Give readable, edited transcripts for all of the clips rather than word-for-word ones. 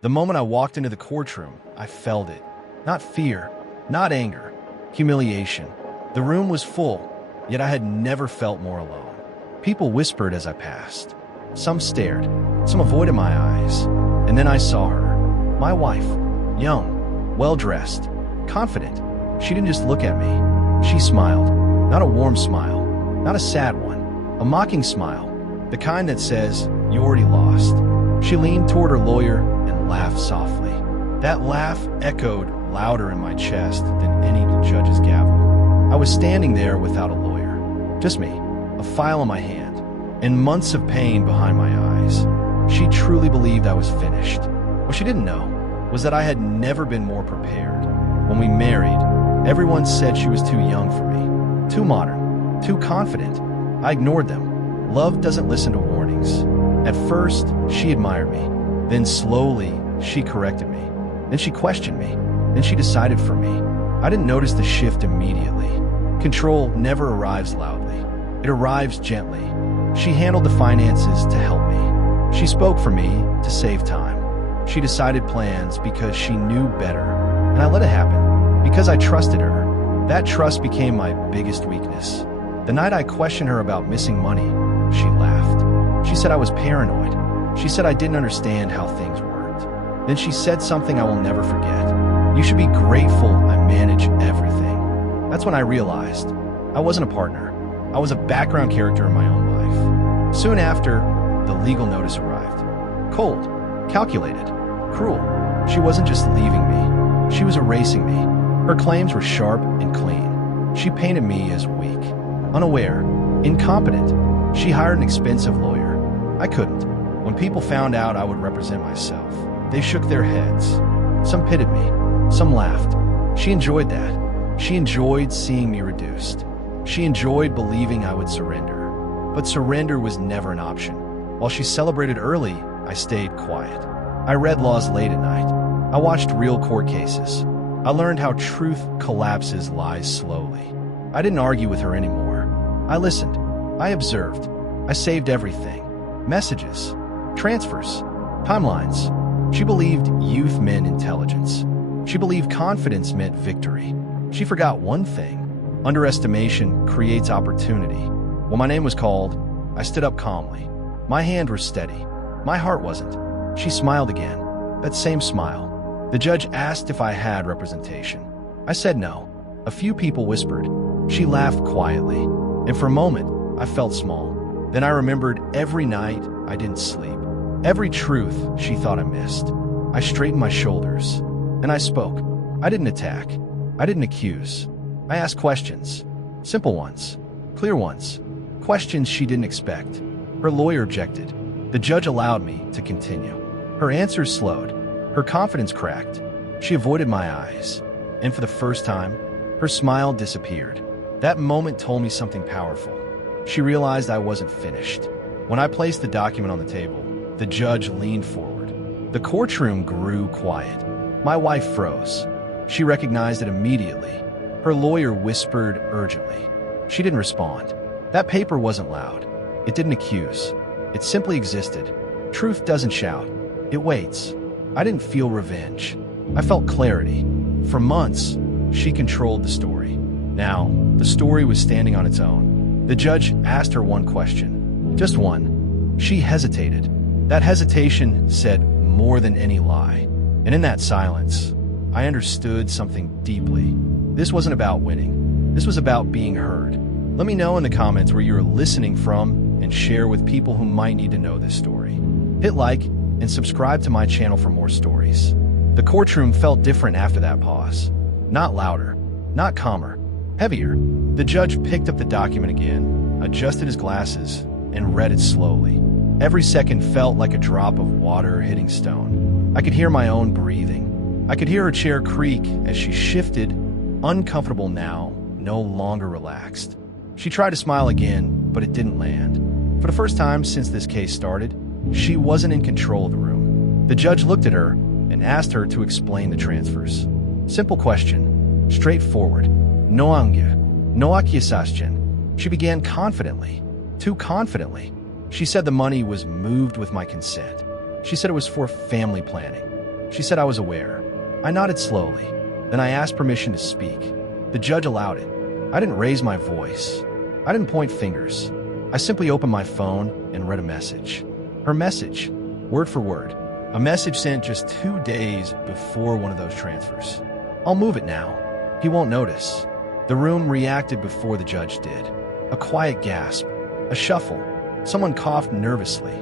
The moment I walked into the courtroom, I felt it. Not fear, not anger, humiliation. The room was full, yet I had never felt more alone. People whispered as I passed. Some stared, some avoided my eyes. And then I saw her, my wife, young, well-dressed, confident. She didn't just look at me. She smiled, not a warm smile, not a sad one, a mocking smile, the kind that says, "You already lost." She leaned toward her lawyer and laughed softly. That laugh echoed louder in my chest than any judge's gavel. I was standing there without a lawyer, just me, a file in my hand, and months of pain behind my eyes. She truly believed I was finished. What she didn't know was that I had never been more prepared. When we married, everyone said she was too young for me, too modern, too confident. I ignored them. Love doesn't listen to warnings. At first, she admired me. Then slowly, she corrected me. Then she questioned me. Then she decided for me. I didn't notice the shift immediately. Control never arrives loudly. It arrives gently. She handled the finances to help me. She spoke for me to save time. She decided plans because she knew better. And I let it happen because I trusted her. That trust became my biggest weakness. The night I questioned her about missing money, she laughed. She said I was paranoid. She said I didn't understand how things worked. Then she said something I will never forget. "You should be grateful I manage everything." That's when I realized I wasn't a partner. I was a background character in my own life. Soon after, the legal notice arrived. Cold, calculated, cruel. She wasn't just leaving me. She was erasing me. Her claims were sharp and clean. She painted me as weak, unaware, incompetent. She hired an expensive lawyer. I couldn't. When people found out I would represent myself, they shook their heads. Some pitied me. Some laughed. She enjoyed that. She enjoyed seeing me reduced. She enjoyed believing I would surrender. But surrender was never an option. While she celebrated early, I stayed quiet. I read laws late at night. I watched real court cases. I learned how truth collapses lies slowly. I didn't argue with her anymore. I listened. I observed. I saved everything. Messages, transfers, timelines. She believed youth meant intelligence. She believed confidence meant victory. She forgot one thing. Underestimation creates opportunity. When my name was called, I stood up calmly. My hand was steady. My heart wasn't. She smiled again. That same smile. The judge asked if I had representation. I said no. A few people whispered. She laughed quietly. And for a moment, I felt small. Then I remembered every night I didn't sleep. Every truth she thought I missed. I straightened my shoulders. And I spoke. I didn't attack. I didn't accuse. I asked questions. Simple ones. Clear ones. Questions she didn't expect. Her lawyer objected. The judge allowed me to continue. Her answers slowed. Her confidence cracked. She avoided my eyes. And for the first time, her smile disappeared. That moment told me something powerful. She realized I wasn't finished. When I placed the document on the table, the judge leaned forward. The courtroom grew quiet. My wife froze. She recognized it immediately. Her lawyer whispered urgently. She didn't respond. That paper wasn't loud. It didn't accuse. It simply existed. Truth doesn't shout. It waits. I didn't feel revenge. I felt clarity. For months, she controlled the story. Now, the story was standing on its own. The judge asked her one question. Just one. She hesitated. That hesitation said more than any lie. And in that silence, I understood something deeply. This wasn't about winning. This was about being heard. Let me know in the comments where you're listening from and share with people who might need to know this story. Hit like and subscribe to my channel for more stories. The courtroom felt different after that pause. Not louder, not calmer, heavier. The judge picked up the document again, adjusted his glasses, and read it slowly. Every second felt like a drop of water hitting stone. I could hear my own breathing. I could hear her chair creak as she shifted, uncomfortable now, no longer relaxed. She tried to smile again, but it didn't land. For the first time since this case started, she wasn't in control of the room. The judge looked at her and asked her to explain the transfers. Simple question, straightforward. No angya, no accusation. She began confidently, too confidently. She said the money was moved with my consent. She said it was for family planning. She said I was aware. I nodded slowly. Then I asked permission to speak. The judge allowed it. I didn't raise my voice. I didn't point fingers. I simply opened my phone and read a message. Her message, word for word. A message sent just 2 days before one of those transfers. I'll move it now. He won't notice. The room reacted before the judge did. A quiet gasp. A shuffle. Someone coughed nervously.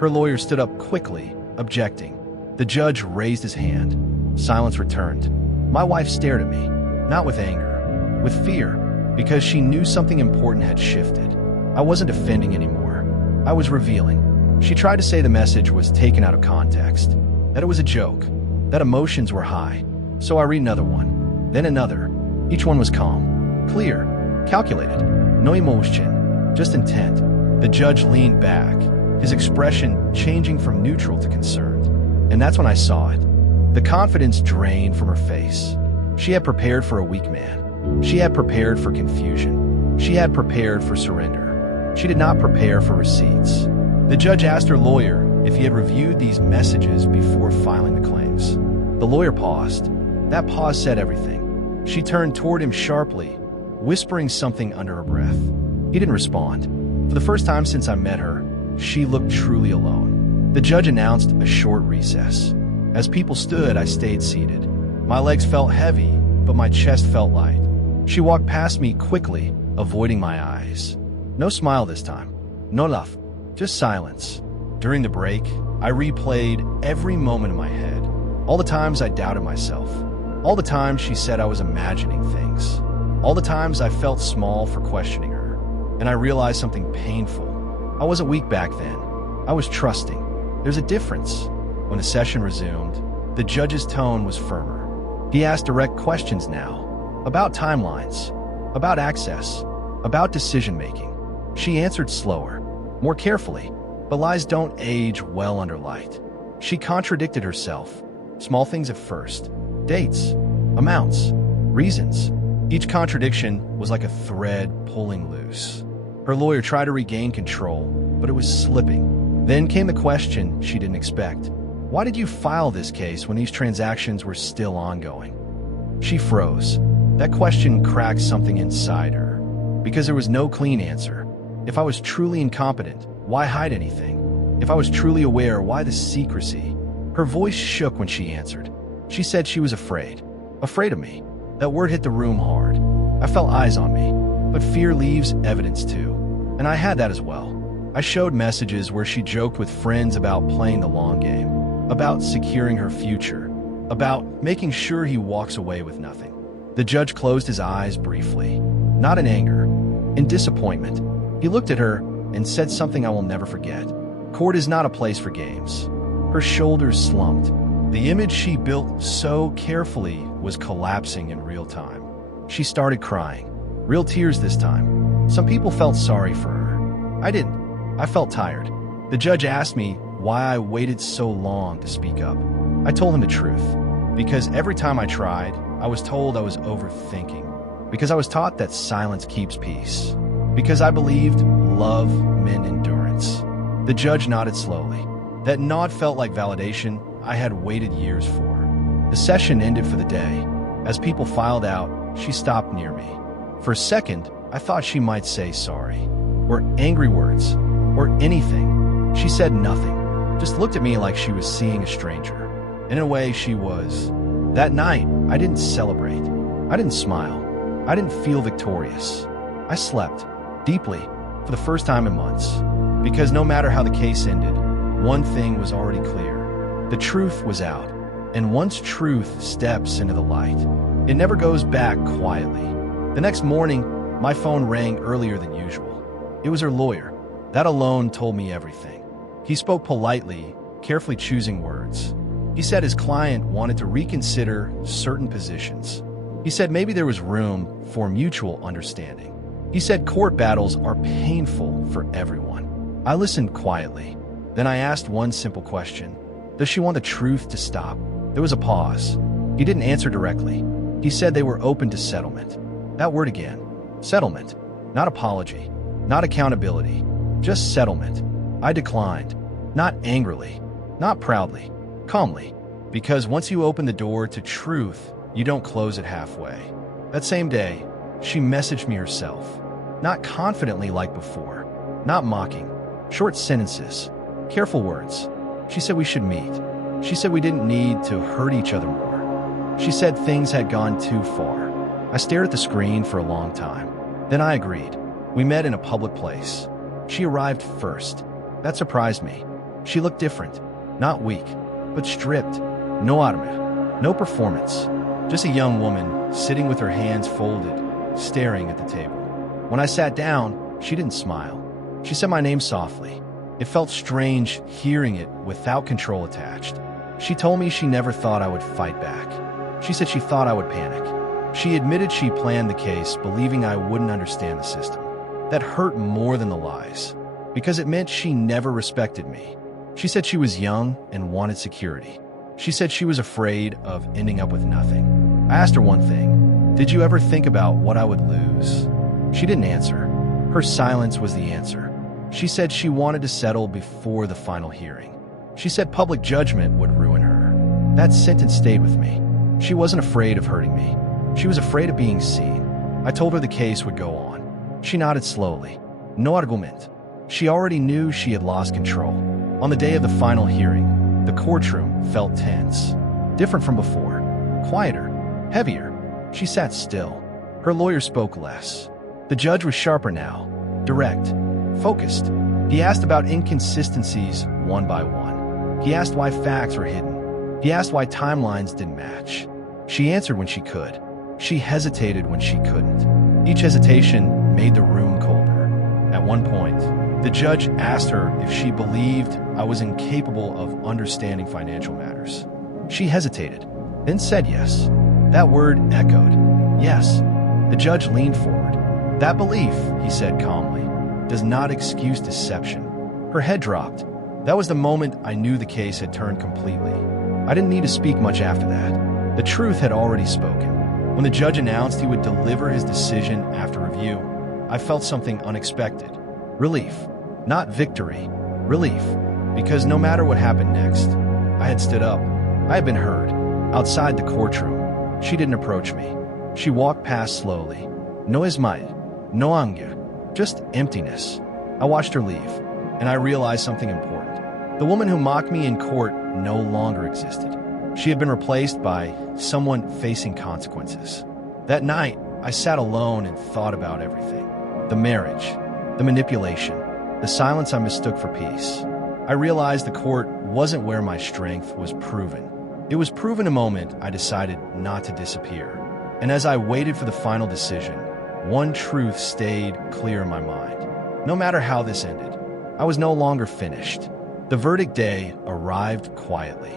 Her lawyer stood up quickly, objecting. The judge raised his hand. Silence returned. My wife stared at me, not with anger, with fear, because she knew something important had shifted. I wasn't defending anymore. I was revealing. She tried to say the message was taken out of context, that it was a joke, that emotions were high. So I read another one, then another. Each one was calm, clear, calculated. No emotion, just intent. The judge leaned back, his expression changing from neutral to concerned. And that's when I saw it. The confidence drained from her face. She had prepared for a weak man. She had prepared for confusion. She had prepared for surrender. She did not prepare for receipts. The judge asked her lawyer if he had reviewed these messages before filing the claims. The lawyer paused. That pause said everything. She turned toward him sharply, whispering something under her breath. He didn't respond. For the first time since I met her, she looked truly alone. The judge announced a short recess. As people stood, I stayed seated. My legs felt heavy, but my chest felt light. She walked past me quickly, avoiding my eyes. No smile this time. No laugh. Just silence. During the break, I replayed every moment in my head. All the times I doubted myself. All the times she said I was imagining things. All the times I felt small for questioning her. And I realized something painful. I wasn't weak back then. I was trusting. There's a difference. When the session resumed, the judge's tone was firmer. He asked direct questions now. About timelines. About access. About decision-making. She answered slower. More carefully, but lies don't age well under light. She contradicted herself. Small things at first. Dates, amounts, reasons. Each contradiction was like a thread pulling loose. Her lawyer tried to regain control, but it was slipping. Then came the question she didn't expect. Why did you file this case when these transactions were still ongoing? She froze. That question cracked something inside her. Because there was no clean answer. If I was truly incompetent, why hide anything? If I was truly aware, why the secrecy? Her voice shook when she answered. She said she was afraid. Afraid of me. That word hit the room hard. I felt eyes on me. But fear leaves evidence too. And I had that as well. I showed messages where she joked with friends about playing the long game, about securing her future, about making sure he walks away with nothing. The judge closed his eyes briefly, not in anger, in disappointment. He looked at her and said something I will never forget. Court is not a place for games. Her shoulders slumped. The image she built so carefully was collapsing in real time. She started crying. Real tears this time. Some people felt sorry for her. I didn't. I felt tired. The judge asked me why I waited so long to speak up. I told him the truth. Because every time I tried, I was told I was overthinking. Because I was taught that silence keeps peace. Because I believed love meant endurance. The judge nodded slowly. That nod felt like validation I had waited years for. The session ended for the day. As people filed out, she stopped near me. For a second, I thought she might say sorry, or angry words, or anything. She said nothing, just looked at me like she was seeing a stranger. In a way, she was. That night, I didn't celebrate. I didn't smile. I didn't feel victorious. I slept, deeply, for the first time in months. Because no matter how the case ended, one thing was already clear. The truth was out. And once truth steps into the light, it never goes back quietly. The next morning, my phone rang earlier than usual. It was her lawyer. That alone told me everything. He spoke politely, carefully choosing words. He said his client wanted to reconsider certain positions. He said maybe there was room for mutual understanding. He said court battles are painful for everyone. I listened quietly. Then I asked one simple question. Does she want the truth to stop? There was a pause. He didn't answer directly. He said they were open to settlement. That word again. Settlement. Not apology. Not accountability. Just settlement. I declined. Not angrily. Not proudly. Calmly. Because once you open the door to truth, you don't close it halfway. That same day, she messaged me herself. Not confidently like before. Not mocking. Short sentences. Careful words. She said we should meet. She said we didn't need to hurt each other more. She said things had gone too far. I stared at the screen for a long time. Then I agreed. We met in a public place. She arrived first. That surprised me. She looked different. Not weak, but stripped. No armor. No performance. Just a young woman sitting with her hands folded, staring at the table. When I sat down, she didn't smile. She said my name softly. It felt strange hearing it without control attached. She told me she never thought I would fight back. She said she thought I would panic. She admitted she planned the case, believing I wouldn't understand the system. That hurt more than the lies, because it meant she never respected me. She said she was young and wanted security. She said she was afraid of ending up with nothing. I asked her one thing. Did you ever think about what I would lose? She didn't answer. Her silence was the answer. She said she wanted to settle before the final hearing. She said public judgment would ruin her. That sentence stayed with me. She wasn't afraid of hurting me. She was afraid of being seen. I told her the case would go on. She nodded slowly. No argument. She already knew she had lost control. On the day of the final hearing, the courtroom felt tense. Different from before. Quieter. Heavier. She sat still. Her lawyer spoke less. The judge was sharper now. Direct. Focused. He asked about inconsistencies one by one. He asked why facts were hidden. He asked why timelines didn't match. She answered when she could. She hesitated when she couldn't. Each hesitation made the room colder. At one point, the judge asked her if she believed I was incapable of understanding financial matters. She hesitated, then said yes. That word echoed. Yes. The judge leaned forward. That belief, he said calmly, does not excuse deception. Her head dropped. That was the moment I knew the case had turned completely. I didn't need to speak much after that. The truth had already spoken. When the judge announced he would deliver his decision after review, I felt something unexpected. Relief. Not victory. Relief. Because no matter what happened next, I had stood up. I had been heard. Outside the courtroom, she didn't approach me. She walked past slowly. No ismail. No anger. Just emptiness. I watched her leave, and I realized something important. The woman who mocked me in court no longer existed. She had been replaced by someone facing consequences. That night, I sat alone and thought about everything. The marriage, the manipulation, the silence I mistook for peace. I realized the court wasn't where my strength was proven. It was proven a moment I decided not to disappear. And as I waited for the final decision, one truth stayed clear in my mind. No matter how this ended, I was no longer finished. The verdict day arrived quietly.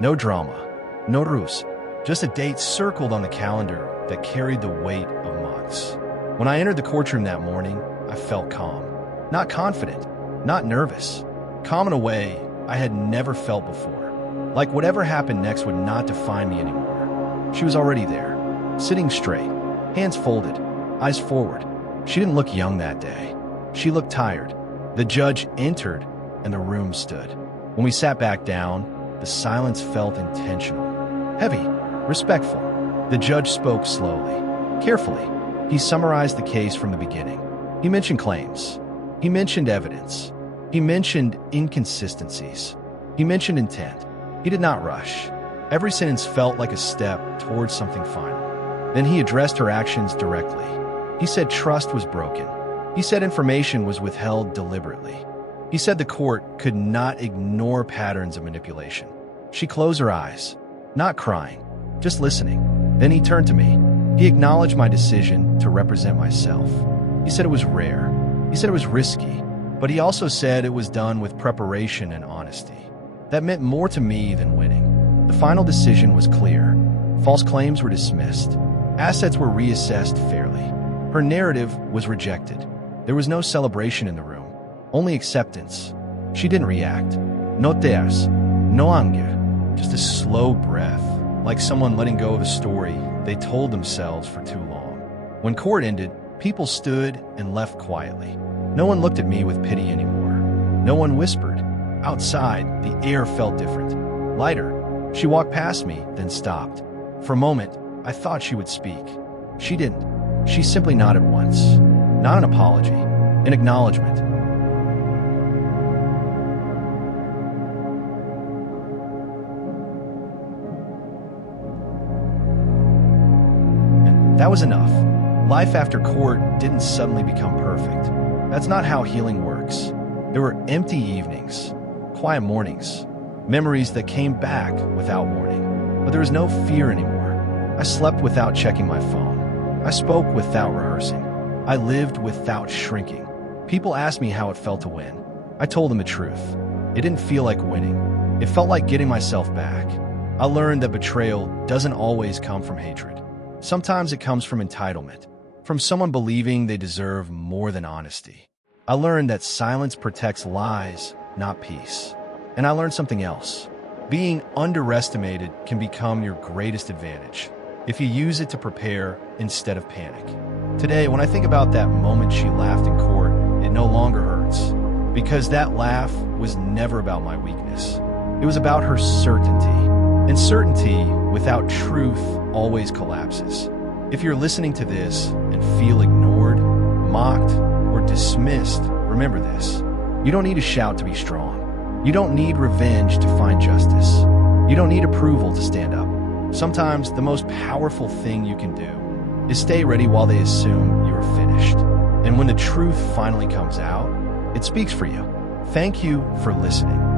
No drama, no ruse, just a date circled on the calendar that carried the weight of months. When I entered the courtroom that morning, I felt calm. Not confident, not nervous. Calm in a way I had never felt before. Like whatever happened next would not define me anymore. She was already there, sitting straight, hands folded, eyes forward. She didn't look young that day. She looked tired. The judge entered, and the room stood. When we sat back down, the silence felt intentional, heavy, respectful. The judge spoke slowly, carefully. He summarized the case from the beginning. He mentioned claims. He mentioned evidence. He mentioned inconsistencies. He mentioned intent. He did not rush. Every sentence felt like a step towards something final. Then he addressed her actions directly. He said trust was broken. He said information was withheld deliberately. He said the court could not ignore patterns of manipulation. She closed her eyes, not crying, just listening. Then he turned to me. He acknowledged my decision to represent myself. He said it was rare. He said it was risky, but he also said it was done with preparation and honesty. That meant more to me than winning. The final decision was clear. False claims were dismissed. Assets were reassessed fairly. Her narrative was rejected. There was no celebration in the room, only acceptance. She didn't react. No tears, no anger, just a slow breath, like someone letting go of a story they told themselves for too long. When court ended, people stood and left quietly. No one looked at me with pity anymore. No one whispered. Outside, the air felt different, lighter, She walked past me, then stopped. For a moment, I thought she would speak. She didn't. She simply nodded once. Not an apology, an acknowledgement. And that was enough. Life after court didn't suddenly become perfect. That's not how healing works. There were empty evenings, quiet mornings, memories that came back without warning. But there was no fear anymore. I slept without checking my phone. I spoke without rehearsing. I lived without shrinking. People asked me how it felt to win. I told them the truth. It didn't feel like winning. It felt like getting myself back. I learned that betrayal doesn't always come from hatred. Sometimes it comes from entitlement, from someone believing they deserve more than honesty. I learned that silence protects lies, not peace. And I learned something else. Being underestimated can become your greatest advantage if you use it to prepare instead of panic. Today, when I think about that moment she laughed in court, it no longer hurts. Because that laugh was never about my weakness. It was about her certainty. And certainty without truth always collapses. If you're listening to this and feel ignored, mocked, or dismissed, remember this. You don't need to shout to be strong. You don't need revenge to find justice. You don't need approval to stand up. Sometimes the most powerful thing you can do is stay ready while they assume you are finished. And when the truth finally comes out, it speaks for you. Thank you for listening.